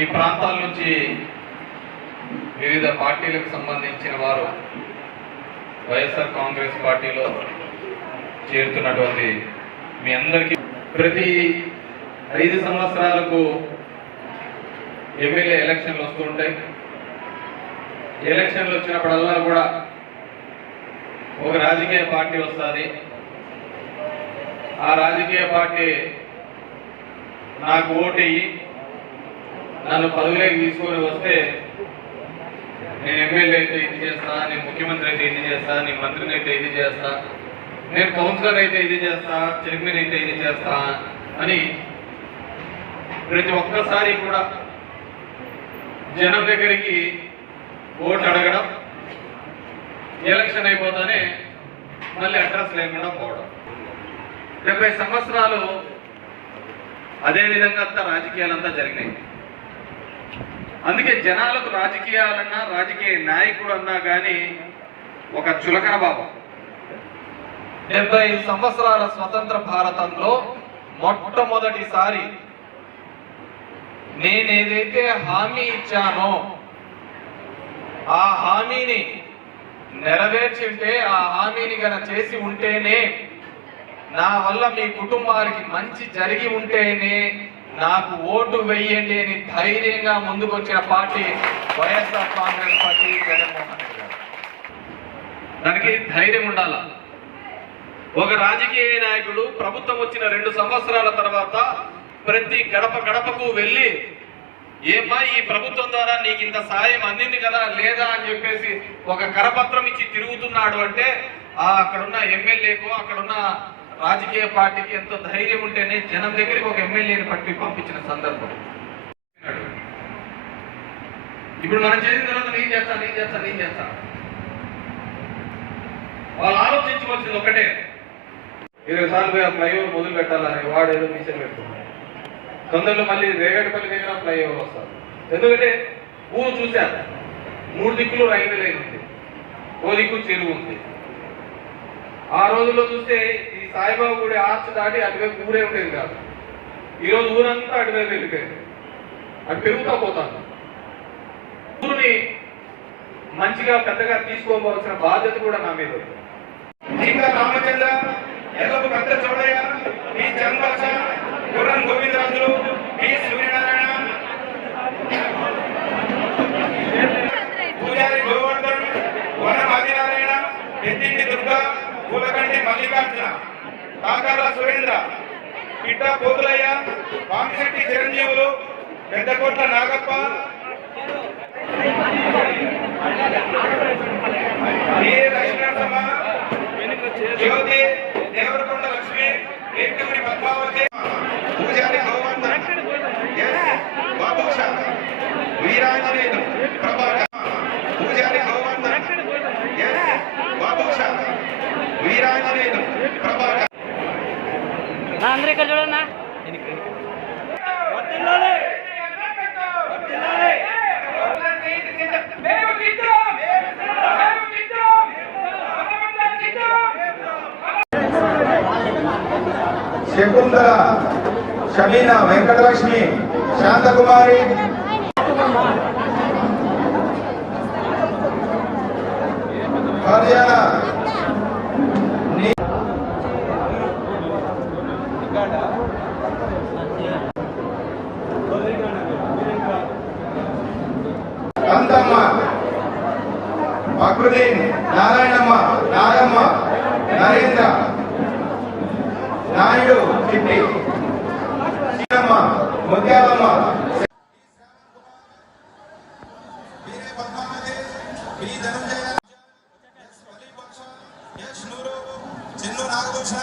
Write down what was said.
ఈ ప్రాంతాల నుంచి వివిధ పార్టీలకు సంబంధించిన వారు వైఎస్ఆర్ కాంగ్రెస్ పార్టీలో చేరుతున్నటువంటి మీ అందరికీ ప్రతి 5 సంవత్సరాలకు ఎమ్మెల్యే ఎలక్షన్లు వస్తూ ఉంటాయి. ఎలక్షన్లు వచ్చినప్పుడల్లా కూడా ఒక రాజకీయ పార్టీ వస్తుంది. ఆ రాజకీయ పార్టీ నాకు ఓటేయి నన్ను పదవిలోకి తీసుకొని వస్తే నేను ఎమ్మెల్యే అయితే ఇది చేస్తా, నేను ముఖ్యమంత్రి అయితే ఇది చేస్తా, నేను మంత్రిని అయితే ఇది చేస్తా, నేను కౌన్సిలర్ అయితే ఇది చేస్తా, చైర్మన్ అయితే ఇది చేస్తా అని ప్రతి ఒక్కసారి కూడా జనం దగ్గరికి ఓటు అడగడం, ఎలక్షన్ అయిపోతానే మళ్ళీ అడ్రస్ లేకుండా పోవడం. 70 సంవత్సరాలు అదే విధంగా అంతా రాజకీయాలంతా జరిగినాయి. అందుకే జనాలకు రాజకీయాలన్నా రాజకీయ నాయకుడు అన్నా కానీ ఒక చులకన భావం. 75 సంవత్సరాల స్వతంత్ర భారతంలో మొట్టమొదటిసారి నేనేదైతే హామీ ఇచ్చానో ఆ హామీని నెరవేర్చింటే, ఆ హామీని గనక చేసి ఉంటేనే, నా వల్ల మీ కుటుంబానికి మంచి జరిగి ఉంటేనే నాకు ఓటు వెయ్యండి అని ధైర్యంగా ముందుకొచ్చిన పార్టీ వైఎస్ఆర్ కాంగ్రెస్ పార్టీ, జగన్మోహన్ రెడ్డి గారు. దానికి ధైర్యం ఉండాల. ఒక రాజకీయ నాయకుడు ప్రభుత్వం వచ్చిన 2 సంవత్సరాల తర్వాత ప్రతి గడప గడపకు వెళ్ళి, ఏమ్మా ఈ ప్రభుత్వం ద్వారా నీకు ఇంత సాయం అందింది కదా లేదా అని చెప్పేసి ఒక కరపత్రం ఇచ్చి తిరుగుతున్నాడు అంటే అక్కడున్న ఎమ్మెల్యేకు, అక్కడున్న రాజకీయ పార్టీకి ఎంతో ధైర్యం ఉంటేనే జనం దగ్గరికి ఒక ఎమ్మెల్యేని పట్టి పంపించిన సందర్భం. ఇప్పుడు మనం చేసిన తర్వాత నేను చేస్తా వాళ్ళు ఆలోచించవలసింది ఒకటే, 20 సార్లు పోయి ఆ ఫ్లైఓవర్ మొదలు పెట్టాలని వాడు ఏదో మిషన్ పెడుతున్నాడు. తొందరలో మళ్ళీ రేగడపల్లి దగ్గర ఫ్లైఓవర్ వస్తారు. ఎందుకంటే ఊరు చూశారు, 3 దిక్కులు రైల్వే లైన్ ఉంది, ఓ దిక్కు చెరువు ఉంది. ఆ రోజుల్లో చూస్తే ఈ సాయిబాబు గుడి ఆర్చ్ దాటి అటువైపు ఊరే ఉండేది కాదు. ఈరోజు ఊరంతా అటువైపు వెళ్ళిపోయింది. అటు పెరుగుతా పోతాను. ఊరిని మంచిగా పెద్దగా తీసుకోవాల్సిన బాధ్యత కూడా నా మీద ఉంది. ఇంకా రామచంద్ర, ఎల్లపు పెద్ద చౌడయ్య, పి చంద్రశ, గుర్రం గోవిందరాజులు, పి సూర్యనారాయణ, పూజారి గోవర్ధన్, వనం ఆదినారాయణ, పెద్దింటి దుర్గా, పూలకంటి మల్లికార్జున, కాకర్ల సురేంద్ర, పిట్ట పోతులయ్య, పామిశెట్టి చిరంజీవులు, పెద్దకోట్ల నాగప్ప, లక్ష్మీనరసమ్మ, జ్యోతి, దేవరకొండ లక్ష్మి, ఏకూరి పద్మావతి, పూజారి గోవర్ధన్, బాబుష, వీరాంజనేయులు, ప్రభాకర్, పూజారి గోవర్ధన్, బాబుష, వీరాంజనేయులు, ప్రభాకర్. అందరూ ఇక్కడ చూడన్నా. శకుంతల, షబీనా, వెంకటలక్ష్మి, శాంతకుమారి, హర్యానా, కాంతమ్మ, అక్రుద్దీన్, నారాయణమ్మ, నాగమ్మ, నరేంద్ర, నాయుడు, చిట్టి, ముత్యాలమ్మ, చిన్ను నాగభూషణ,